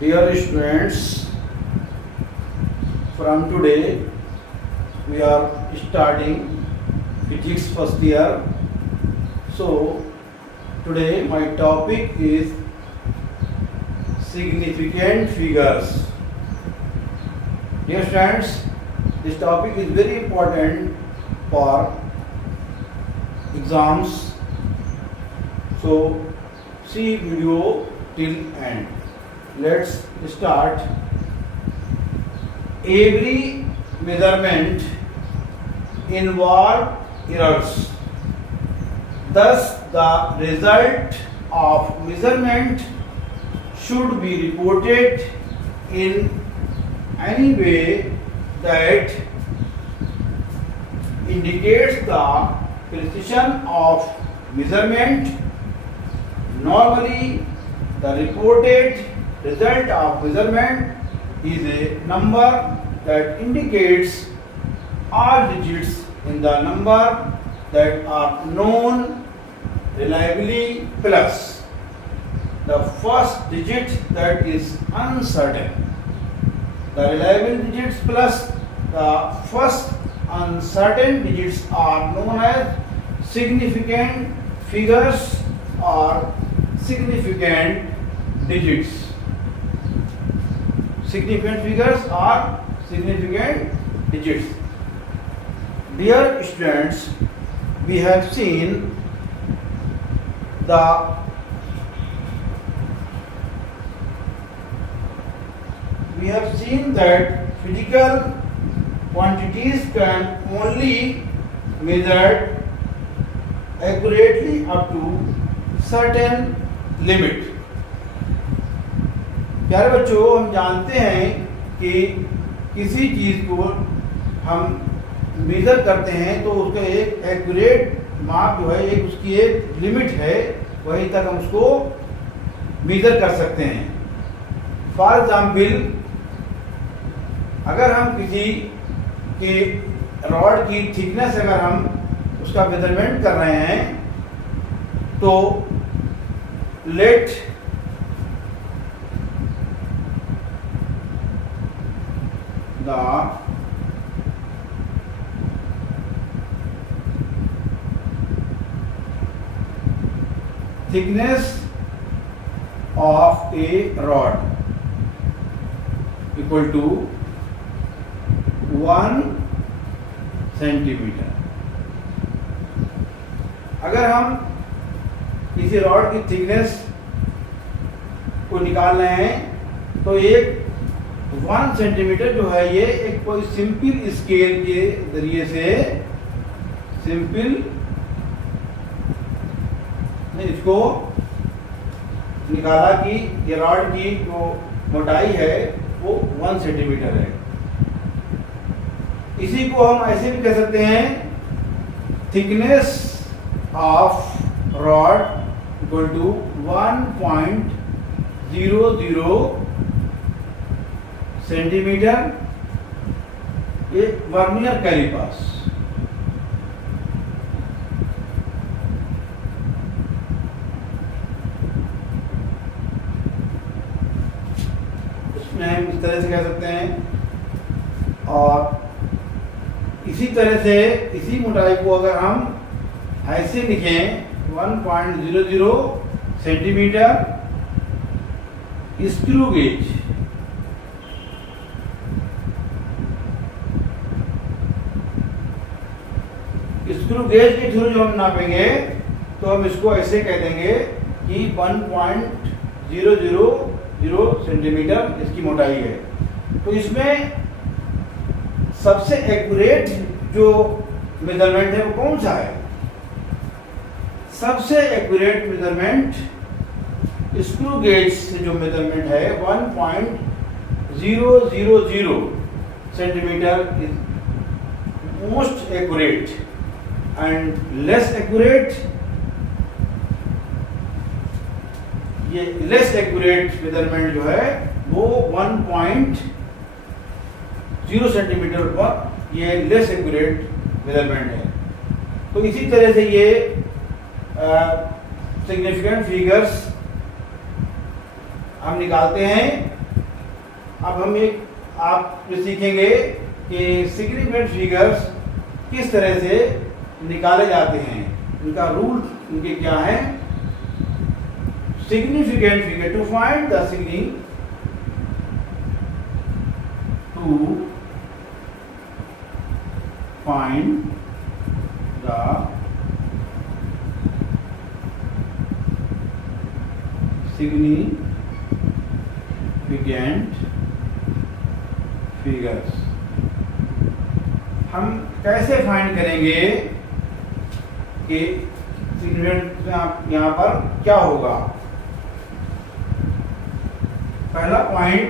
Dear students, from today we are starting physics first year. So today my topic is significant figures. Dear students, this topic is very important for exams. So see video till end. Let's start. Every measurement involves errors. Thus, the result of measurement should be reported in any way that indicates the precision of measurement. Normally, the reported result of measurement is a number that indicates all digits in the number that are known reliably plus the first digit that is uncertain. The reliable digits plus the first uncertain digits are known as significant figures or significant digits. Significant figures are significant digits. Dear students, we have seen that physical quantities can only measured accurately up to certain limit. प्यारे बच्चों, हम जानते हैं कि किसी चीज़ को हम measure करते हैं तो उसका एक एक्यूरेट माप जो है, एक उसकी एक लिमिट है, वहीं तक हम उसको मेज़र कर सकते हैं। फॉर एग्जाम्पल, अगर हम किसी की रॉड की थिकनेस अगर हम उसका मेजरमेंट कर रहे हैं तो let the thickness of a rod equal to 1 centimetre. अगर हम किसी रॉड की थिकनेस को निकाल रहे हैं तो एक 1 सेंटीमीटर जो है ये एक कोई सिंपल स्केल के जरिए से इसको निकाला कि ये रॉड की जो मोटाई है वो 1 सेंटीमीटर है। इसी को हम ऐसे भी कह सकते हैं, thickness of rod equal to 1.00 centimetre. ये वर्नियर कैलिपर्स, उसमें हम इस तरह से कह सकते हैं। और इसी तरह से इसी मोटाई को अगर हम ऐसे लिखें 1.00 centimetre screw gauge, screw gauge के थ्रू जो हम नापेंगे तो हम इसको ऐसे कह देंगे कि 1.000 सेंटीमीटर इसकी मोटाई है। तो इसमें सबसे एक्यूरेट जो मेजरमेंट है वो कौन सा है? सबसे एक्यूरेट मेजरमेंट स्क्रू गेज से जो मेजरमेंट है 1.000 centimetre is most accurate and less accurate, ये लेस एक्यूरेट मेजरमेंट जो है वो 1.0 सेंटीमीटर पर ये लेस एक्यूरेट मेजरमेंट है। तो इसी तरह से ये सिग्निफिकेंट फिगर्स हम निकालते हैं अब हम एक आप जो सीखेंगे कि सिग्निफिकेंट फिगर्स किस तरह से निकाले जाते हैं, उनका रूल उनके क्या है। Significant figure, to find the significant figures, हम कैसे फाइंड करेंगे कि सिग्निफिकेंट यहाँ पर क्या होगा। पहला point,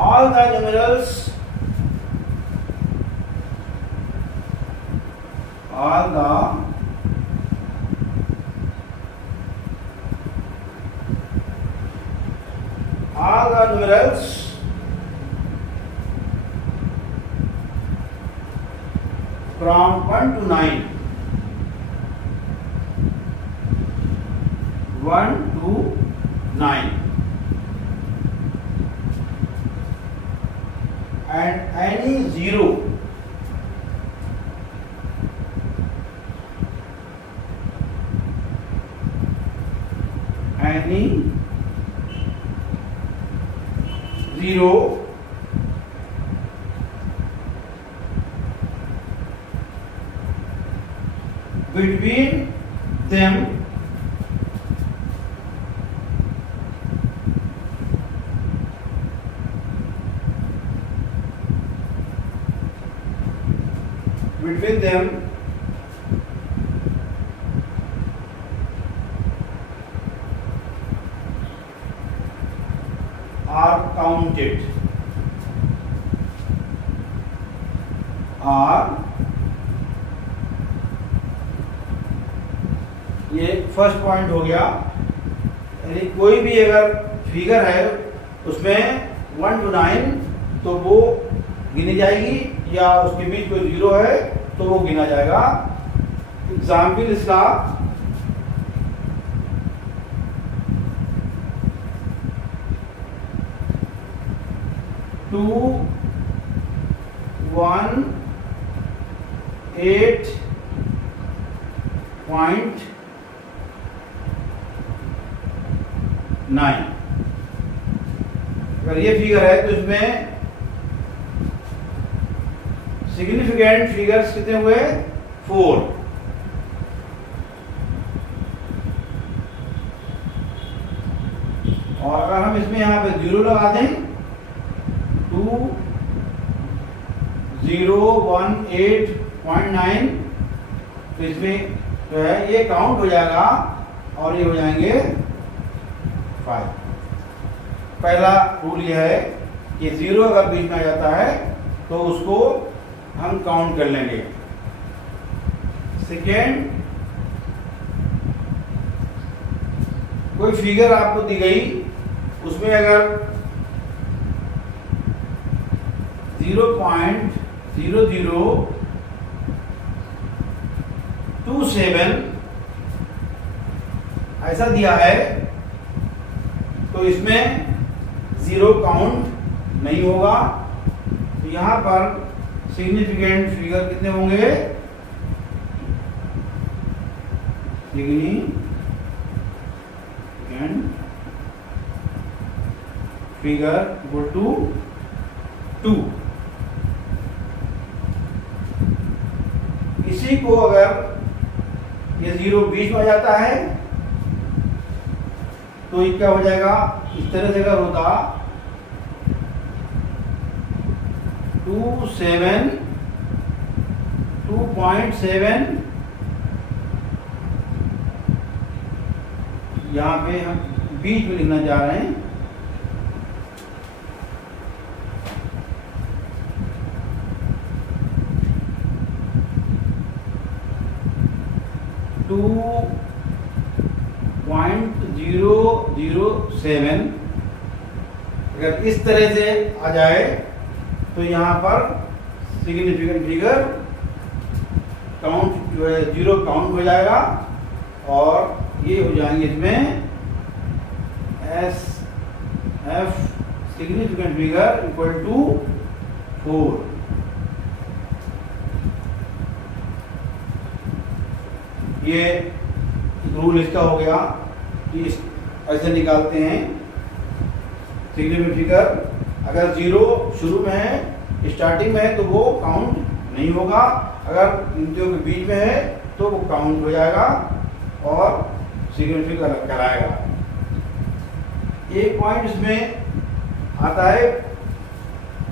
all the numerals from 1 to 9, 1 to 9, and any zero between them are counted, ये फर्स्ट पॉइंट हो गया। यानी कोई भी अगर फिगर है उसमें 1 to 9 तो वो गिनी जाएगी, या उसके बीच कोई जीरो है तो वो गिना जाएगा। एग्जाम्पल इसका, टू 108.9, अगर ये फिगर है तो इसमें सिग्निफिकेंट फिगर्स कितने हुए, 4। और अगर हम इसमें यहाँ पे 0 लगा दें, 2018.9, तो इसमें जो है ये काउंट हो जाएगा और ये हो जाएंगे 5। पहला रूल ये है कि 0 अगर बीच में आ जाता है तो उसको हम काउंट कर लेंगे। सेकेंड, कोई फिगर आपको दी गई, उसमें अगर 0.0027 ऐसा दिया है तो इसमें 0 काउंट नहीं होगा। तो यहां पर सिग्निफिकेंट फिगर कितने होंगे, सिग्निफिकेंट फिगर इक्वल टू 2। इसी को अगर ये 0 बीच में आ जाता है तो ये क्या हो जाएगा, इस तरह से अगर होता 2.7 यहाँ पे हम बीच में लिखना चाह रहे हैं, 2.007 अगर इस तरह से आ जाए तो यहाँ पर सिग्निफिकेंट फिगर काउंट जो है 0 काउंट हो जाएगा और ये हो जाएंगे इसमें S F significant figure equal to 4। ये रूल इसका हो गया कि ऐसे निकालते हैं सिग्निफिकेंट फिगर। अगर 0 शुरू में है, स्टार्टिंग में है, तो वो काउंट नहीं होगा। अगर गिनतियों के बीच में है तो वो काउंट हो जाएगा और सिग्निफिकेंट फिगर कहलाएगा। एक पॉइंट इसमें आता है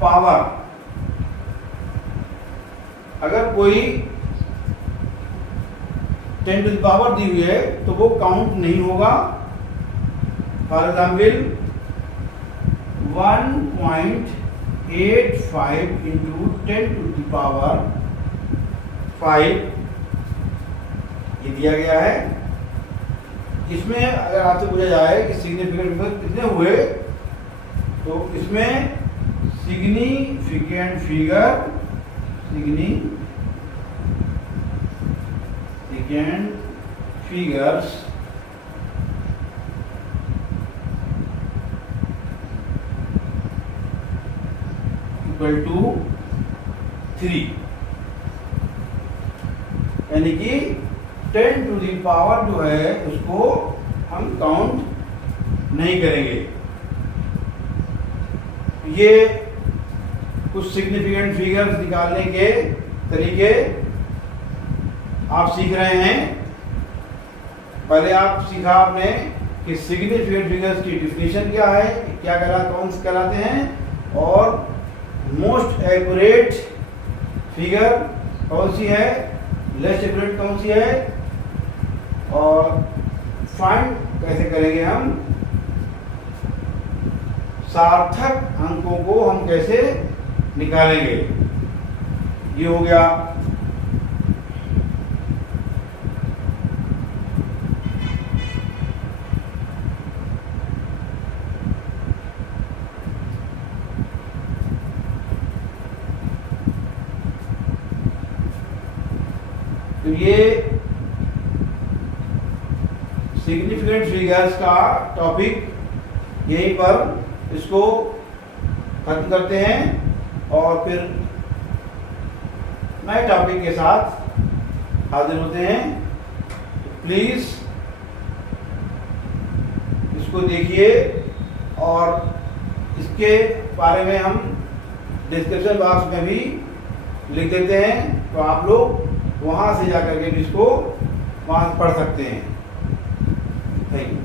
पावर। अगर कोई 10 टू द पावर दी हुई है तो वो काउंट नहीं होगा। For example 1.85 into 10 to the power 5 ये दिया गया है। इसमें अगर आपसे पूछा जाए कि सिग्निफिकेंट फिगर कितने हुए, तो इसमें सिग्निफिकेंट फिगर्स इक्वल टू 3, यानी कि 10 टू द पावर जो है उसको हम काउंट नहीं करेंगे। ये कुछ सिग्निफिकेंट फिगर्स निकालने के तरीके आप सीख रहे हैं। पहले आप सीखा आपने कि सिग्निफिकेंट फिगर्स की डिफिनीशन क्या है, क्या कौन से कहलाते हैं, और मोस्ट एक्यूरेट फिगर कौन सी है, लेस एक्यूरेट कौन सी है, और फाइंड कैसे करेंगे हम, सार्थक अंकों को हम कैसे निकालेंगे। ये हो गया। तो ये सिग्निफिकेंट फिगर्स का टॉपिक यहीं पर इसको खत्म करते हैं और फिर नए टॉपिक के साथ हाजिर होते हैं। प्लीज़ इसको देखिए और इसके बारे में हम डिस्क्रिप्शन बॉक्स में भी लिख देते हैं, तो आप लोग वहाँ से जाकर के इसको वहाँ पढ़ सकते हैं। Thank you.